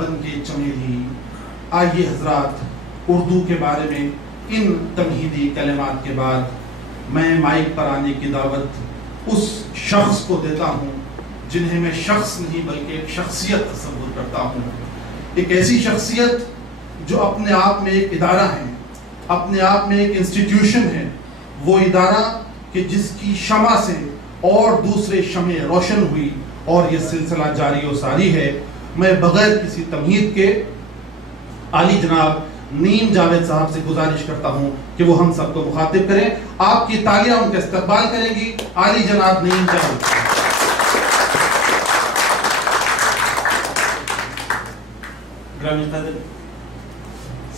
بن کے چمیلی. آئیے حضرات اردو کے بارے میں ان تمہیدی کلمات کے بعد میں مائک پر آنے کی دعوت اس شخص کو دیتا ہوں جنہیں میں شخص نہیں بلکہ ایک شخصیت تصور کرتا ہوں. ایک ایسی شخصیت جو اپنے آپ میں ایک ادارہ ہے, اپنے آپ میں ایک انسٹیٹیوشن ہے. وہ ادارہ کہ جس کی شمع سے اور دوسرے شمع روشن ہوئی اور یہ سلسلہ جاری و ساری ہے. میں بغیر کسی تمہید کے عالی جناب نیم جاوید صاحب سے گزارش کرتا ہوں کہ وہ ہم سب کو مخاطب کریں. آپ کی تالیاں ان کا استقبال کریں گی. عالی جناب نیم جاوید. گرامی قدر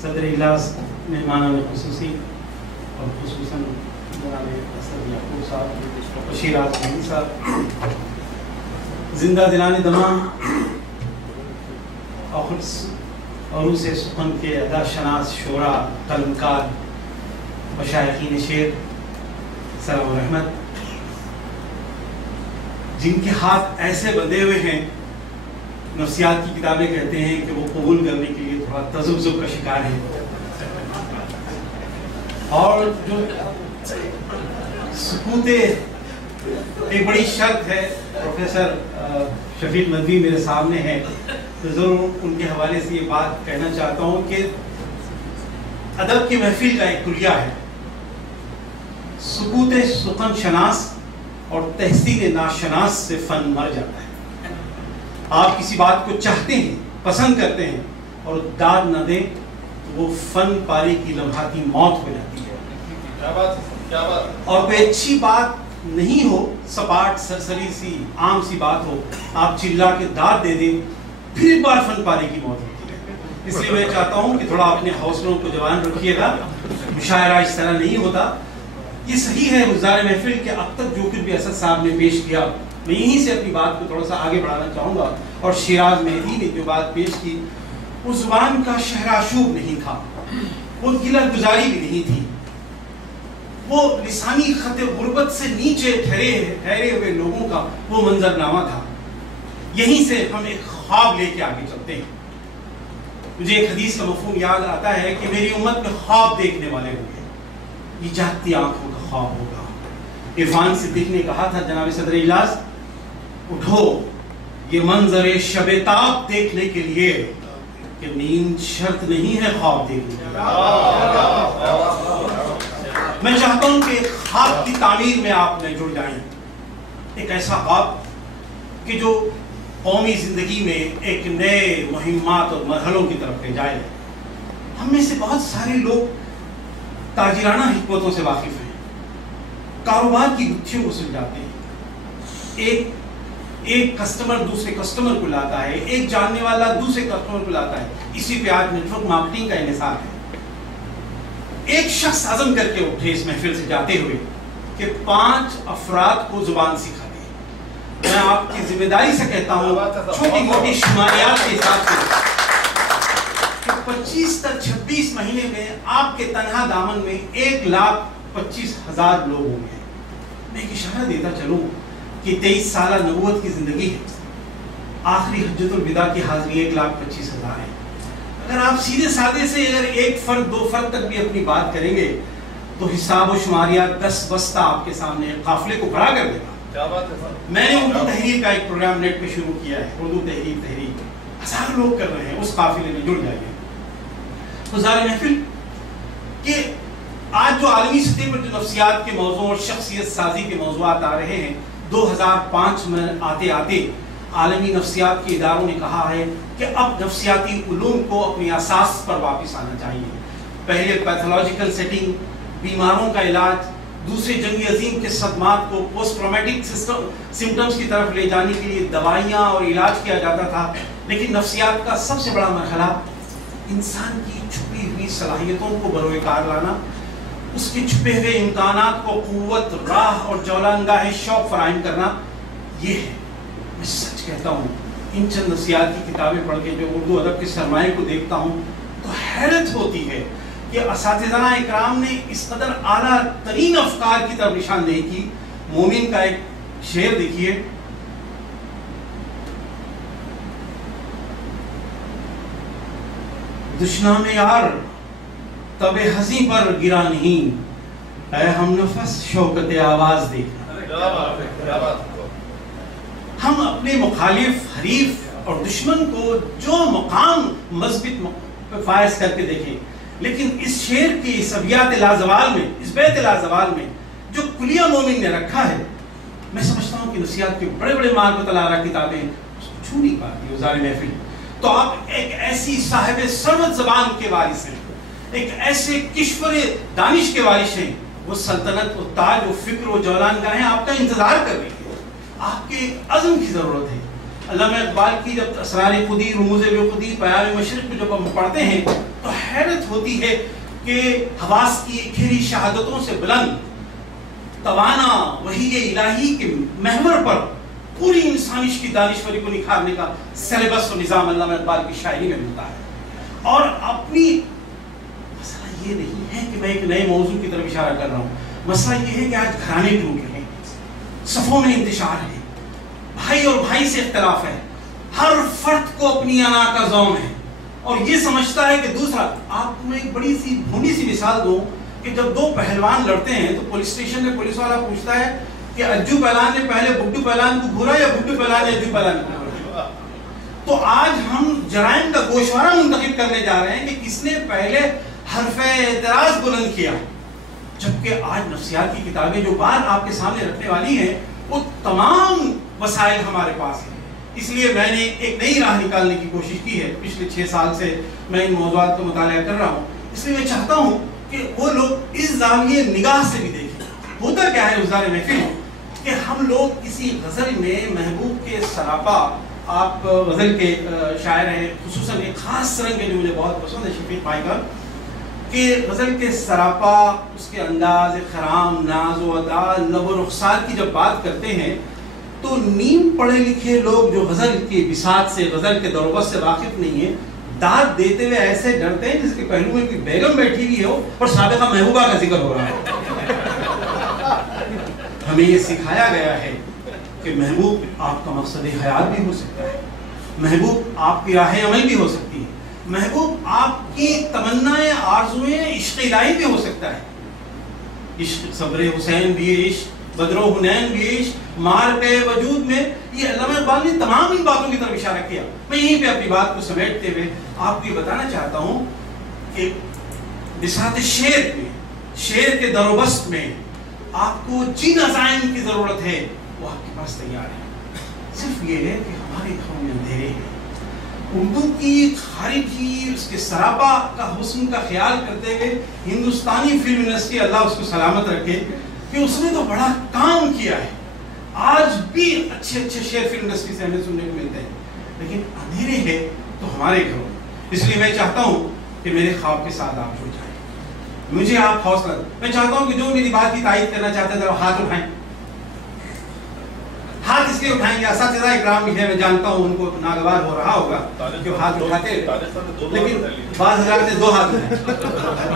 صدر اجلاس, مہمانان خصوصی اور خصوصاً جناب اسد یعقوب صاحب, بشیر احمد صاحب, زندہ دلان دمام عروس سخن کے ادا شناس شعراء, قلمکار, مشایخین شعر, سلام و رحمت, جن کے ہاتھ ایسے بندھے ہوئے ہیں نفسیات کی کتابیں کہتے ہیں کہ وہ قبول کرنے کے لیے تھوڑا تذبذب کا شکار ہے. اور جو سکوت ایک بڑی شرط ہے, پروفیسر شفیق ندوی میرے سامنے ہیں, تو ضرور ان کے حوالے سے یہ بات کہنا چاہتا ہوں کہ ادب کی محفل کا ایک کلیہ ہے, سکوت سخن شناس اور تحسین ناشناس سے فن مر جاتا ہے. آپ کسی بات کو چاہتے ہیں, پسند کرتے ہیں اور داد نہ دیں تو وہ فن پاری کی لمحاتی موت ہو جاتی ہے. اور کوئی اچھی بات نہیں ہو, سپاٹ سرسری سی عام سی بات ہو, آپ چلا کے داد دے دیں پھر ایک بار فن پاری کی موت ہوتی ہے. اس لیے میں چاہتا ہوں کہ تھوڑا اپنے حوصلوں کو جوان رکھیے گا. مشاعرہ اس طرح نہیں ہوتا. یہ صحیح ہے گزار محفل کہ اب تک جو کچھ بھی اسد صاحب نے پیش کیا, میں یہیں سے اپنی بات کو تھوڑا سا آگے بڑھانا چاہوں گا. اور شیراز مہدی نے جو بات پیش کی وہ زبان کا شہرآشوب نہیں تھا, وہ گلہ گزاری بھی نہیں تھی, وہ لسانی خط غربت سے نیچے ٹھہرے ہوئے لوگوں کا وہ منظرنامہ تھا. یہیں سے ہم ایک خواب لے کے آگے چلتے ہیں. مجھے ایک حدیث کا مفہوم یاد آتا ہے کہ میری امت میں خواب دیکھنے والے ہوں گے, یہ جاگتی آنکھوں کا خواب ہوگا. عرفان صدیق نے کہا تھا جناب صدر اجلاس, اٹھو یہ منظر شب تاب دیکھنے کے لیے کہ نیند شرط نہیں ہے خواب دیکھنے کے لیے. میں چاہتا ہوں کہ خواب کی تعمیر میں آپ میں جڑ جائیں, ایک ایسا خواب کہ جو قومی زندگی میں ایک نئے مہمات اور مرحلوں کی طرف لے جائے. ہم میں سے بہت سارے لوگ تاجرانہ حکمتوں سے واقف ہیں, کاروبار کی گتھیوں کو سلجھاتے ہیں. ایک کسٹمر دوسرے کسٹمر کو لاتا ہے, ایک جاننے والا دوسرے کسٹمر کو لاتا ہے. اسی پہ آج نیٹ ورک مارکیٹنگ کا انحصار ہے. ایک شخص عزم کر کے اٹھے اس محفل سے جاتے ہوئے کہ 5 افراد کو زبان سکھا دے. میں آپ کی ذمہ داری سے کہتا ہوں چھوٹی موٹی شماریات کے حساب سے کہ 25 تک 26 مہینے میں آپ کے تنہا دامن میں 1,25,000 لوگ ہوں گے. میں ایک اشارہ دیتا چلوں کہ 23 سالہ نبوت کی زندگی ہے, آخری حجت الوداع کی حاضری 1,25,000 ہے. اگر آپ سیدھے سادے سے اگر 1 فرد 2 فرد تک بھی اپنی بات کریں گے تو حساب و شماریات 10 بستہ آپ کے سامنے قافلے کو کھڑا کر دے گا. میں نے اردو تحریر کا ایک پروگرام نیٹ پہ شروع کیا ہے, اردو تحریر 1000 لوگ کر رہے ہیں, اس قافلے میں جڑ جائیے. گزار محفل کہ آج جو عالمی سطح پر جو نفسیات کے موضوع اور شخصیت سازی کے موضوعات آ رہے ہیں, 2005 میں آتے آتے عالمی نفسیات کے اداروں نے کہا ہے کہ اب نفسیاتی علوم کو اپنی اساس پر واپس آنا چاہیے. پہلے پیتھولوجیکل سیٹنگ, بیماروں کا علاج, دوسرے جنگ عظیم کے صدمات کو پوسٹ ٹرامیٹک سمٹمز کی طرف لے جانے کے لیے دوائیاں اور علاج کیا جاتا تھا. لیکن نفسیات کا سب سے بڑا مرحلہ انسان کی چھپی ہوئی صلاحیتوں کو بروئے کار لانا, اس کے چھپے ہوئے امکانات کو قوت, راہ اور جولانگاہ شوق فراہم کرنا, یہ ہے. میں سچ کہتا ہوں ان چند نفسیات کی کتابیں پڑھ کے جو اردو ادب کے سرمایہ کو دیکھتا ہوں تو حیرت ہوتی ہے کہ اساتذہ اکرام نے اس قدر اعلیٰ ترین افکار کی طرف نشاندہی کی. مومن کا ایک شعر دیکھیے, دشنام یار تب ہنسی پر گرا نہیں، اے ہم نفس شوکت آواز دیکھنا۔ ہم اپنے مخالف، حریف اور دشمن کو جو مقام مثبت فائز کر کے دیکھیں، لیکن اس شعر کی اس ابیات لازوال میں، اس بیت لازوال میں جو کلیہ مومن نے رکھا ہے، میں سمجھتا ہوں کہ نفسیات کے بڑے بڑے مارکت الارا کتابیں اس کو چھو نہیں پاتی وزار محفل۔ تو آپ ایک ایسی صاحب سرمت زبان کے وارث ہیں، ایک ایسے کشور دانش کے وارث ہیں، وہ سلطنت و تاج و فکر و جولان گاہیں آپ کا انتظار کر رہی ہے، آپ کے عزم کی ضرورت ہے۔ علامہ اقبال کی جب اسرار خودی، رموز بے خودی، پیام مشرق میں جب ہم پڑھتے ہیں تو حیرت ہوتی ہے کہ حواس کی گھیری شہادتوں سے بلند توانا وحی الہی کے محور پر پوری انسانش کی دانشوری کو نکھارنے کا سلیبس و نظام علامہ اقبال کی شاعری میں ملتا ہے۔ اور اپنی مسئلہ یہ نہیں ہے کہ میں ایک نئے موضوع کی طرف اشارہ کر رہا ہوں، مسئلہ یہ ہے کہ آج گھرانے ٹوٹ رہے ہیں، صفوں میں انتشار ہے، بھائی اور بھائی سے اختلاف ہے، ہر فرد کو اپنی انا کا ذوم ہے اور یہ سمجھتا ہے کہ دوسرا۔ آپ کو میں ایک بڑی سی بھونی سی مثال دوں کہ جب دو پہلوان لڑتے ہیں تو پولیس اسٹیشن میں پولیس والا پوچھتا ہے کہ اجو پہلوان نے پہلے بڈو پہلوان کو گھورا یا بڈو پہلوان نے اجو پہلوان کو گھورا؟ تو آج ہم جرائم کا گوشوارہ منتخب کرنے جا رہے ہیں کہ کس نے پہلے حرف اعتراض بلند کیا، جبکہ آج نفسیات کی کتابیں جو بات آپ کے سامنے رکھنے والی ہیں وہ تمام وسائل ہمارے پاس ہیں۔ اس لیے میں نے ایک نئی راہ نکالنے کی کوشش کی ہے، پچھلے 6 سال سے میں ان موضوعات کا مطالعہ کر رہا ہوں، اس لیے میں چاہتا ہوں کہ وہ لوگ اس زاویے نگاہ سے بھی دیکھیں۔ ہوتا کیا ہے وزار محفل کہ ہم لوگ کسی غزل میں محبوب کے سراپا، آپ غزل کے شاعر ہیں، خصوصاً ایک خاص رنگ کے جو مجھے بہت پسند ہے شفیق بھائی کا، کہ غزل کے سراپا، اس کے انداز خرام، ناز و ادا، لب و رخسار کی جب بات کرتے ہیں تو نیم پڑھے لکھے لوگ جو غزل کی بساط سے، غزل کے دروبت سے واقف نہیں ہیں، داد دیتے ہوئے ایسے ڈرتے ہیں جس کے پہلو میں کوئی بیگم بیٹھی ہوئی ہو اور سابقہ محبوبہ کا ذکر ہو رہا ہے۔ ہمیں یہ سکھایا گیا ہے کہ محبوب آپ کا مقصد حیات بھی ہو سکتا ہے، محبوب آپ کی راہ عمل بھی ہو سکتی ہے، محبوب آپ کی تمنائیں، آرزویں، عشق الہی بھی ہو سکتا ہے۔ عشق صبر حسین بھی عشق، بدر و حنین بھی عشق، مار کے وجود میں، یہ علامہ اقبال نے تمام ان باتوں کی طرف اشارہ کیا۔ میں یہیں پہ اپنی بات کو سمیٹتے ہوئے آپ کو یہ بتانا چاہتا ہوں کہ بساط شعر میں، شعر کے دروبست میں آپ کو جن عزائم کی ضرورت ہے وہ آپ کے پاس تیار ہے، صرف یہ ہے کہ ہمارے گھروں میں اندھیرے ہیں۔ اردو کی خارجی، اس کے سراپا کا حسن کا خیال کرتے ہوئے ہندوستانی فلم انڈسٹری، اللہ اس کو سلامت رکھے، کہ اس نے تو بڑا کام کیا ہے، آج بھی اچھے اچھے شعر فلم انڈسٹری سے ہمیں سننے کو ملتے ہیں، لیکن اندھیرے ہے تو ہمارے گھروں۔ اس لیے میں چاہتا ہوں کہ میرے خواب کے ساتھ آپ جڑ جائیں، مجھے آپ حوصلہ، میں چاہتا ہوں کہ جو میری بات کی تائید کرنا چاہتے ہیں ذرا ہاتھ اٹھائیں۔ ہاتھ اس لیے اٹھائیں گے، اساتذہ اکرام بھی ہے، میں جانتا ہوں ان کو ناگوار ہو رہا ہوگا کہ ہاتھ اٹھاتے، لیکن بعض حضرات نے 2 ہاتھ اٹھائے۔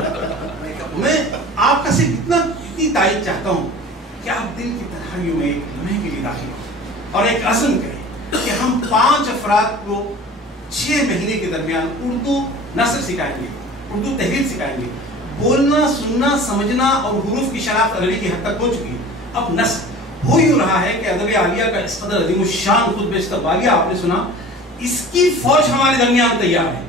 میں آپ کا صرف اتنی تائید چاہتا ہوں کہ آپ دل کی تنہائیوں میں ایک لمحے کے لیے داخل ہوں اور ایک عزم کریں کہ ہم 5 افراد کو 6 مہینے کے درمیان اردو نثر سکھائیں گے، اردو تحریر سکھائیں گے۔ بولنا، سننا، سمجھنا اور حروف کی شناخت عربی کی حد تک ہو چکی ہے، اب نثر ہو ہی رہا ہے کہ ادب عالیہ کا اس قدر عظیم الشان خطبہ استقبالیہ آپ نے سنا، اس کی فوج ہمارے درمیان تیار ہے،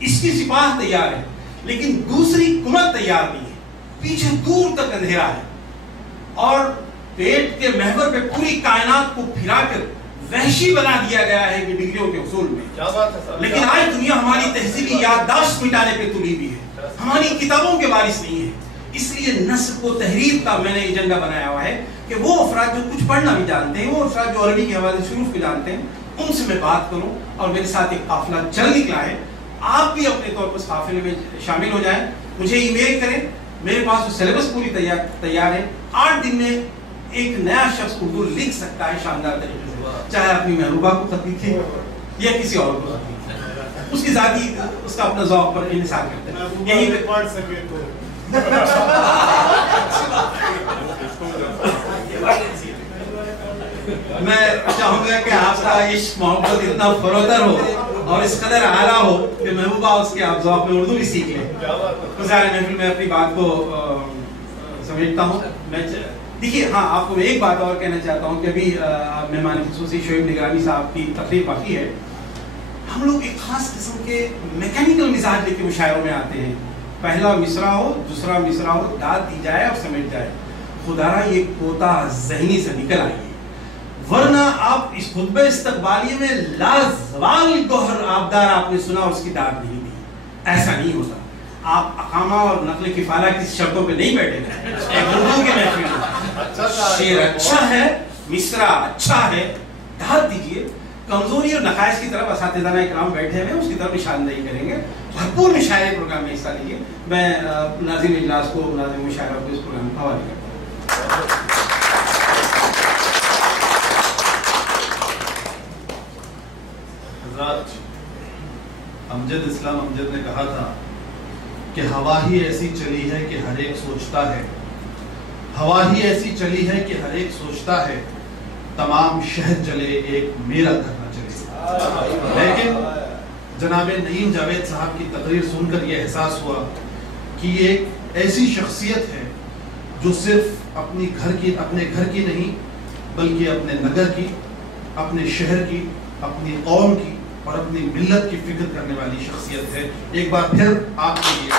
اس کی سپاہ تیار ہے، لیکن دوسری قوت تیار نہیں ہے، پیچھے دور تک اندھیرا ہے، اور پیٹ کے محور پہ پوری کائنات کو پھرا کر وحشی بنا دیا گیا ہے کہ ڈگریوں کے اصول میں۔ لیکن آج دنیا ہماری تہذیبی یادداشت مٹانے پہ تلی ہوئی ہے، ہماری کتابوں کے وارث نہیں ہے۔ اس لیے نثر کو تحریر کا میں نے ایجنڈا بنایا ہوا ہے کہ وہ افراد جو کچھ پڑھنا بھی جانتے ہیں، وہ افراد جو عربی کے حوالے سے حروف بھی جانتے ہیں، ان سے میں بات کروں، اور میرے ساتھ ایک قافلہ چل نکلا ہے، آپ بھی اپنے طور پر اس قافلے میں شامل ہو جائیں، مجھے ای میل کریں، میرے پاس وہ سلیبس پوری تیار ہے۔ 8 دن میں ایک نیا شخص اردو لکھ سکتا ہے شاندار طریقے سے، چاہے اپنی محبوبہ کو خط لکھے یا کسی اور کو خط لکھے، اس کی ذاتی، اس کا اپنا ذوق پر انحصار کرتے ہیں۔ یہی پہ پڑھ سکے تو میں چاہوں گا کہ آپ کا عشق محبت اتنا فروتر ہو اور اس قدر اعلیٰ ہو کہ محبوبہ اس کے آپ ذوق میں اردو بھی سیکھ لیں. گزار محفل میں اپنی بات کو سمیٹتا ہوں. میں دیکھیے ہاں آپ کو میں ایک بات اور کہنا چاہتا ہوں کہ ابھی مہمان خصوصی شعیب نگرانی صاحب کی تقریر باقی ہے. ہم لوگ ایک خاص قسم کے میکینیکل مزاج لے کے مشاعروں میں آتے ہیں. پہلا مصرع ہو, دوسرا مصرع ہو, داد دی جائے اور سمجھ جائے. خدا را یہ کوتا ذہنی سے نکل آئیے, ورنہ آپ اس خطبہ استقبالیے میں لازوال گوہر آبدار آپ نے سنا, اس کی داد نہیں دی. ایسا نہیں ہوتا. آپ اقامہ اور نقل کفالہ کی شرطوں پہ نہیں بیٹھے گئے. اردو کے محفل میں شعر اچھا ہے, مصرع اچھا ہے, داد دیجیے. کمزوری اور نقائص کی طرف اساتذہ اکرام بیٹھے ہیں, اس کی طرف نشاندہی کریں گے. بھرپور مشاعرے پروگرام میں حصہ لیجیے. میں ناظم اجلاس کو, ناظم مشاعرہ کو اس پروگرام کا حوالے کرتا ہوں. حضرات, امجد اسلام امجد نے کہا تھا کہ ہوا ہی ایسی چلی ہے کہ ہر ایک سوچتا ہے, ہوا ہی ایسی چلی ہے کہ ہر ایک سوچتا ہے, تمام شہر چلے ایک میرا گھر نہ چلے. لیکن جناب نعیم جاوید صاحب کی تقریر سن کر یہ احساس ہوا کہ یہ ایک ایسی شخصیت ہے جو صرف اپنے گھر کی نہیں بلکہ اپنے نگر کی, اپنے شہر کی, اپنی قوم کی اور اپنی ملت کی فکر کرنے والی شخصیت ہے. ایک بار پھر آپ کے لیے